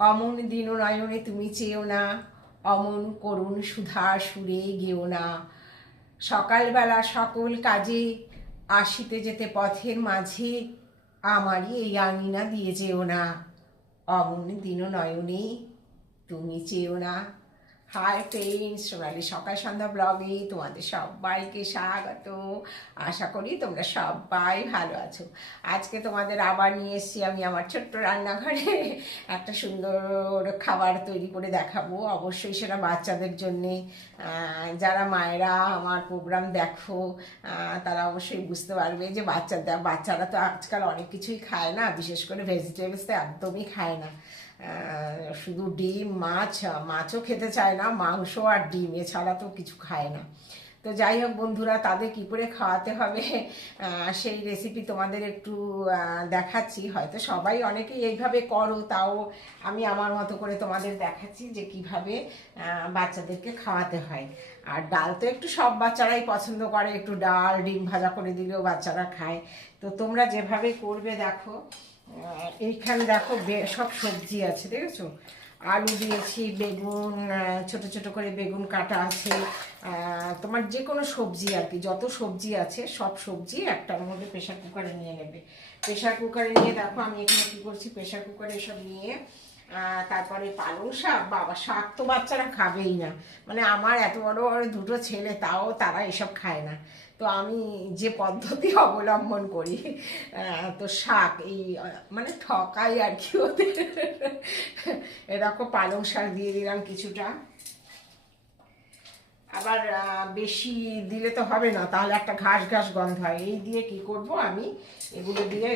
অমন দিন নয়নে তুমি চেয়েও না, অমন করুণ সুধা সুরে গেও না। সকালবেলা সকল কাজে আসিতে যেতে পথের মাঝে আমারই এই আঙিনা দিয়ে যেও না, অমন দিন নয়নে তুমি চেয়েও না। হাই ফ্রেন্ডস, সোনালি সকাল সন্ধ্যা ব্লগে তোমাদের সবাইকে স্বাগত। আশা করি তোমরা সবাই ভালো আছো। আজকে তোমাদের আবার নিয়ে এসেছি আমি আমার ছোট্ট রান্নাঘরে একটা সুন্দর খাবার তৈরি করে দেখাবো। অবশ্যই সেটা বাচ্চাদের জন্যে। যারা মায়েরা আমার প্রোগ্রাম দেখো তারা অবশ্যই বুঝতে পারবে যে বাচ্চারা তো আজকাল অনেক কিছুই খায় না, বিশেষ করে ভেজিটেবলস তো একদমই খায় না। শুধু ডিম মাছও খেতে চায় না, মাংস আর ডিম এছাড়া তো কিছু খায় না। তো যাই হোক বন্ধুরা, তাদের কী করে খাওয়াতে হবে সেই রেসিপি তোমাদের একটু দেখাচ্ছি। হয়তো সবাই অনেকেই এইভাবে করো, তাও আমি আমার মতো করে তোমাদের দেখাচ্ছি যে কিভাবে বাচ্চাদেরকে খাওয়াতে হয়। আর ডাল তো একটু সব বাচ্চারাই পছন্দ করে, একটু ডাল ডিম ভাজা করে দিলেও বাচ্চারা খায়। তো তোমরা যেভাবে করবে দেখো। এইখানে দেখো সব সবজি আছে, দেখেছো? আলু দিয়েছি, বেগুন ছোট ছোট করে বেগুন কাটা আছে। তোমার যে কোনো সবজি আর কি, যত সবজি আছে সব সবজি একটার মধ্যে প্রেশার কুকারে নিয়ে নেবে। প্রেশার কুকারে নিয়ে দেখো আমি এখানে কী করছি, প্রেশার কুকারে এসব নিয়ে তারপরে পালং শাক। বাবা, শাক তো বাচ্চারা খাবেই না, মানে আমার এত বড় বড় দুটো ছেলে, তাও তারা এসব খায় না। তো আমি যে পদ্ধতি অবলম্বন করি, তো শাক এই মানে ঠকাই আর কি ওদের। এরকম পালং শাক দিয়ে দিলাম কিছুটা। আবার বেশি দিলে তো হবে না, তাহলে একটা ঘাস ঘাস গন্ধ হয়। এই দিয়ে কি করব আমি, এগুলো দিয়ে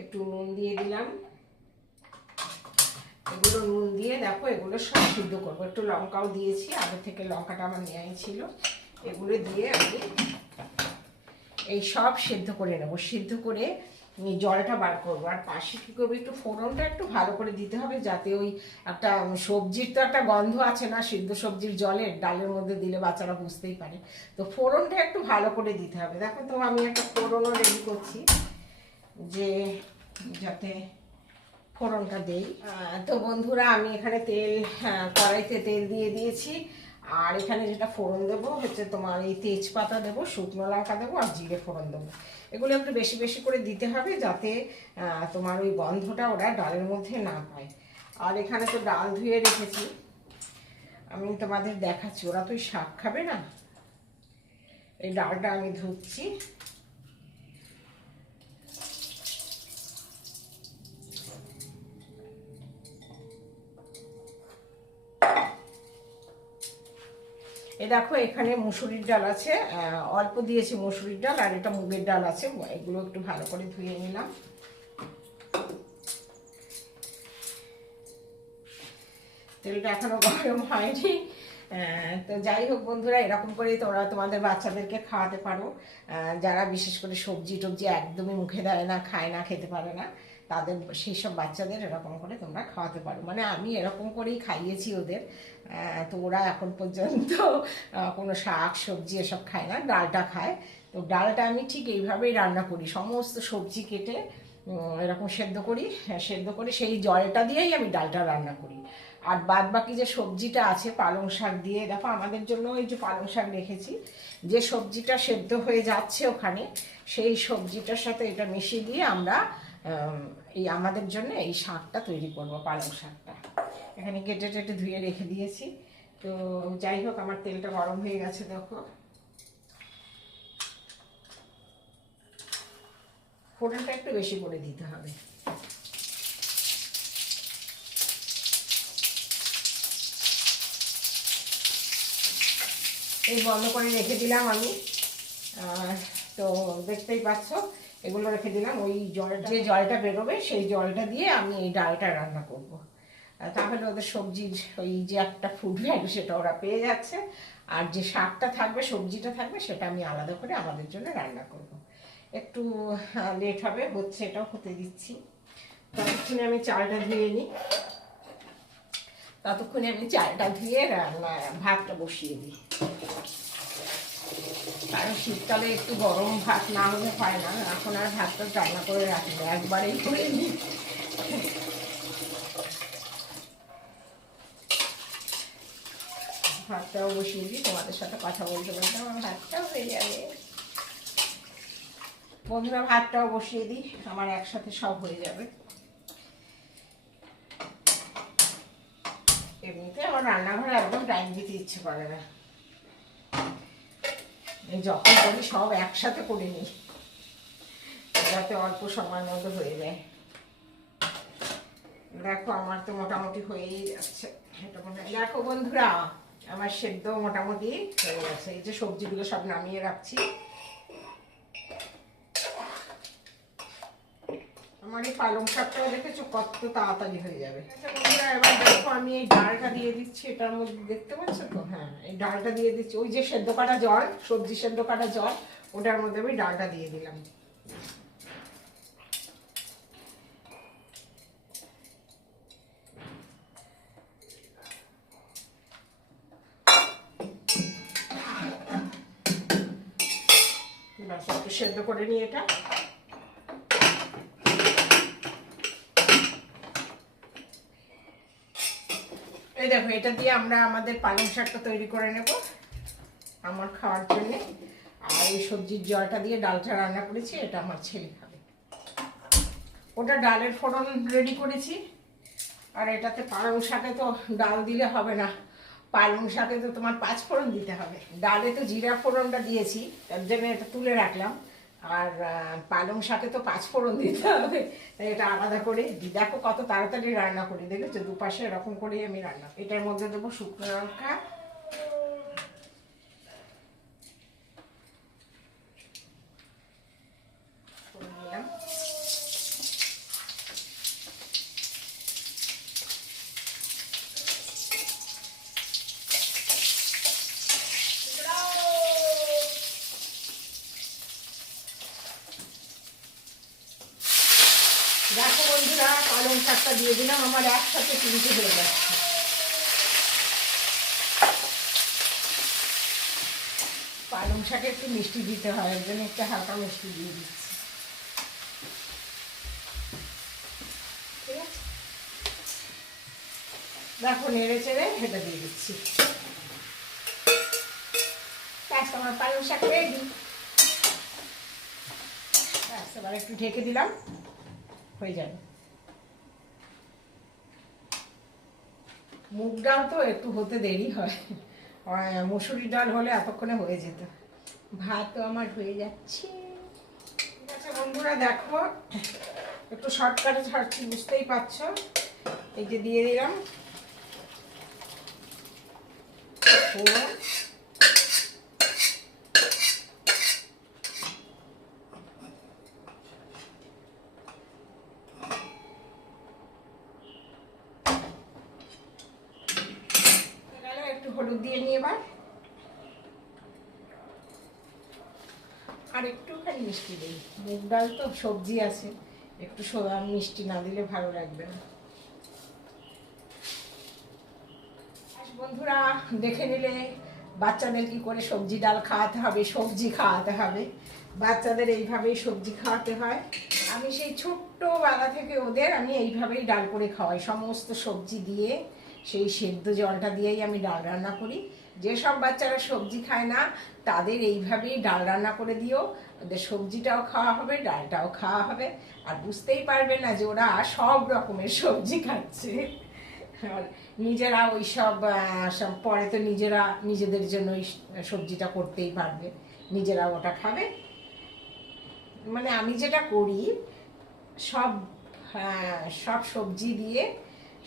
একটু নুন দিয়ে দিলাম। এগুলো নুন দিয়ে দেখো এগুলো সব সিদ্ধ করবো। একটু লঙ্কাও দিয়েছি, আগে থেকে লঙ্কাটা আমার নেওয়াই ছিল। এগুলো দিয়ে আমি এই সব সিদ্ধ করে নেবো। সিদ্ধ করে জলটা বার করবো। আর পাশে কী করবো, একটু ফোড়নটা একটু ভালো করে দিতে হবে, যাতে ওই একটা সবজির তো একটা গন্ধ আছে না, সিদ্ধ সবজির জলের ডালের মধ্যে দিলে বাচ্চারা বুঝতেই পারে। তো ফোড়নটা একটু ভালো করে দিতে হবে। দেখো তো আমি একটা ফোড়নও রেডি করছি, যে যাতে ফোড়নটা দেই। তো বন্ধুরা, আমি এখানে কড়াইতে তেল দিয়ে দিয়েছি। আর এখানে যেটা ফোড়ন দেবো হচ্ছে তোমার এই তেজপাতা দেবো, শুকনো লঙ্কা দেবো আর জিরে ফোড়ন দেবো। এগুলো একটু বেশি বেশি করে দিতে হবে, যাতে তোমার ওই গন্ধটা ওরা ডালের মধ্যে না পায়। আর এখানে তো ডাল ধুয়ে রেখেছি, আমি তোমাদের দেখাচ্ছি। ওরা তো ওই শাক খাবে না, এই ডালটা আমি ধুচ্ছি। এই দেখো এখানে মুসুরির ডাল আছে, অল্প দিয়েছি মুসুরির ডাল, আর এটা মুগের ডাল আছে। এগুলো একটু ভালো করে ধুয়ে নিলাম। তেলটা এখনো গরম হয়নি। তো যাই হোক বন্ধুরা, এরকম করেই তোমরা তোমাদের বাচ্চাদেরকে খাওয়াতে পারো। যারা বিশেষ করে সবজি টবজি একদমই মুখে দেয় না, খায় না, খেতে পারে না, তাদের সেই সব বাচ্চাদের এরকম করে তোমরা খাওয়াতে পারো। মানে আমি এরকম করেই খাইয়েছি ওদের। তো ওরা এখন পর্যন্ত কোনো শাক সবজি এসব খায় না, ডালটা খায়। তো ডালটা আমি ঠিক এইভাবেই রান্না করি, সমস্ত সবজি কেটে এরকম সেদ্ধ করি। সেদ্ধ করে সেই জলটা দিয়েই আমি ডালটা রান্না করি। আর বাদ বাকি যে সবজিটা আছে পালং শাক দিয়ে, দেখো আমাদের জন্য এই যে পালং শাক রেখেছি, যে সবজিটা সেদ্ধ হয়ে যাচ্ছে ওখানে, সেই সবজিটার সাথে এটা মিশিয়ে দিয়ে আমরা এই আমাদের জন্য এই শাকটা তৈরি করব, পালং শাকটা। এখানে কেটে টেটে ধুয়ে রেখে দিয়েছি। তো যাই হোক, আমার তেলটা গরম হয়ে গেছে। দেখো ফোড়নটা একটু বেশি করে দিতে হবে। এই বন্ধ করে রেখে দিলাম আমি। তো দেখতেই পাচ্ছ এগুলো রেখে দিলাম। ওই যে জলটা বেরোবে সেই জলটা দিয়ে আমি এই ডালটা রান্না করব। তাহলে ওদের সবজির ওই যে একটা ফুড ভ্যালু সেটা ওরা পেয়ে যাচ্ছে, আর যে শাকটা থাকবে সবজিটা থাকবে সেটা আমি আলাদা করে আমাদের জন্য রান্না করব। একটু লেট হবে, হচ্ছে, এটাও হতে দিচ্ছি। ততক্ষণে আমি চালটা ধুয়ে নিই। ভাতটা বসিয়ে দিই। কারণ শীতকালে একটু গরম ভাত না হলে হয় না। এখন আর ভাতটা রান্না করে রাখি না, একবারেই করে নিই। ভাতটাও বসিয়ে দিই, তোমাদের সাথে কথা বলতে বলতে আমার ভাতটাও হয়ে যাবে। বন্ধুরা, ভাতটাও বসিয়ে দিই, আমার একসাথে সব হয়ে যাবে। এমনিতে আমার রান্নাঘরে একদম টাইম দিতে ইচ্ছে করে না, যখন করি সব একসাথে করে নিই যাতে অল্প সময়ের মধ্যে হয়ে যায়। দেখো আমার তো মোটামুটি হয়েই যাচ্ছে। দেখো বন্ধুরা, আমার সেদ্ধ মোটামুটি হয়ে গেছে। এই যে সবজিগুলো সব নামিয়ে রাখছি। আমার এই পালং শাকটাও দেখেছো কত তাড়াতাড়ি হয়ে যাবে। আচ্ছা বন্ধুরা, এবার দেখো আমি এই ডালটা দিয়ে দিচ্ছি এটার মধ্যে, দেখতে পাচ্ছ তো? হ্যাঁ, এই ডালটা দিয়ে দিচ্ছি। ওই যে সেদ্ধ কাটা জল, সবজি সেদ্ধ কাটা জল, ওটার মধ্যে আমি ডালটা দিয়ে দিলাম। ব্যাস, একটু সেদ্ধ করে নিই এটা। এই দেখো, এটা দিয়ে আমরা আমাদের পালং শাকটা তৈরি করে নেব আমার খাওয়ার জন্যে। আর এই সবজির জলটা দিয়ে ডালটা রান্না করেছি, এটা আমার ছেলে খাবে। ওটা ডালের ফোড়ন রেডি করেছি। আর এটাতে পালং শাকে তো ডাল দিলে হবে না, পালং শাকে তো তোমার 5 ফোড়ন দিতে হবে। ডালে তো জিরা ফোড়নটা দিয়েছি, তার জন্য এটা তুলে রাখলাম। আর পালং শাকে তো 5 ফোড়ন দিতে হবে, তাই এটা আলাদা করে দিই। দেখো কত তাড়াতাড়ি রান্না করি, দেখেছো? দুপাশে এরকম করেই আমি রান্না। এটার মধ্যে দেবো শুকনো লঙ্কা, নিলাম। দেখো বন্ধুরা, পালং শাকটা দিয়ে দিলাম, আমার একসাথে 3টে হয়ে যাচ্ছে। পালং শাকে একটু মিষ্টি দিতে হয়, এর জন্য একটু হালকা মিষ্টি দিয়ে দিচ্ছি। ঠিক আছে, দেখো নেড়ে চেড়ে এটা দিয়ে দিচ্ছি। ব্যাস, আমার পালং শাক রেডি। ব্যাস, এবার একটু ঢেকে দিলাম, হয়ে যাবে। মুগ ডাল তো একটু হতে দেরি হয়, মসুরি ডাল হলে এতক্ষণে হয়ে যেত। ভাত তো আমার হয়ে যাচ্ছে। ঠিক আছে বন্ধুরা, দেখো একটু শর্টকাটে ছাড়ছি, বুঝতেই পারছো। এই যে দিয়ে দিলাম ফোড়ন, একটু হলুদ দিয়ে নিয়ে এবার, আর একটুখানি মিষ্টি দিই। মুগ ডাল তো সবজি আছে, একটু মিষ্টি না দিলে ভালো লাগবে না। বন্ধুরা, দেখে নিলে বাচ্চাদের কি করে সবজি ডাল খাওয়াতে হবে, সবজি খাওয়াতে হবে। বাচ্চাদের এইভাবেই সবজি খাওয়াতে হয়। আমি সেই ছোট্টবেলা থেকে ওদের আমি এইভাবেই ডাল করে খাওয়াই, সমস্ত সবজি দিয়ে। সেই সেদ্ধ জলটা দিয়েই আমি ডাল রান্না করি। যেসব বাচ্চারা সবজি খায় না তাদের এইভাবেই ডাল রান্না করে দিও, ওদের সবজিটাও খাওয়া হবে, ডালটাও খাওয়া হবে, আর বুঝতেই পারবে না যে ওরা সব রকমের সবজি খাচ্ছে। নিজেরা ওই সব পরে তো নিজেরা নিজেদের জন্য সবজিটা করতেই পারবে, নিজেরা ওটা খাবে। মানে আমি যেটা করি, সব সব সবজি দিয়ে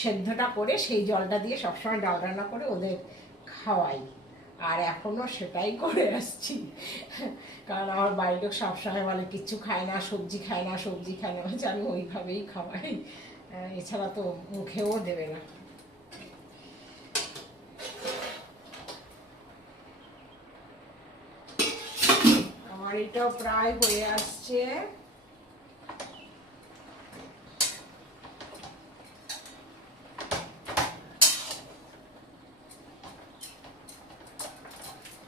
সেদ্ধটা করে সেই জলটা দিয়ে সবসময় ডাল রান্না করে ওদের খাওয়াই, আর এখনও সেটাই করে আসছি। কারণ আমার বাড়ির লোক সবসময় বলে কিচ্ছু খায় না, সবজি খায় না, সবজি খায় না, বলছে আমি ওইভাবেই খাওয়াই, এছাড়া তো মুখেও দেবে না। আমার এটাও প্রায় হয়ে আসছে।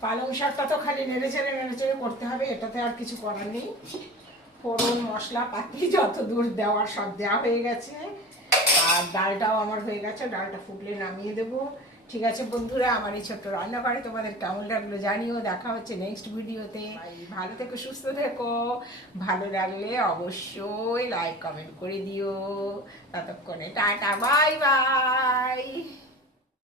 পালং শাকটা তো খালি নেড়ে চেড়ে করতে হবে, এটাতে আর কিছু করার নেই। ফোড়ন মশলা পাতি যত দূর দেওয়ার সব দেওয়া হয়ে গেছে। আর ডালটাও আমার হয়ে গেছে, ডালটা ফুটলে নামিয়ে দেবো। ঠিক আছে বন্ধুরা, আমার এই ছোট্ট রান্না করে তোমাদের কেমন লাগলো জানিও। দেখা হচ্ছে নেক্সট ভিডিওতে। ভালো থেকো, সুস্থ থেকো। ভালো লাগলে অবশ্যই লাইক কমেন্ট করে দিও। ততক্ষণে টাটা, বাই বাই।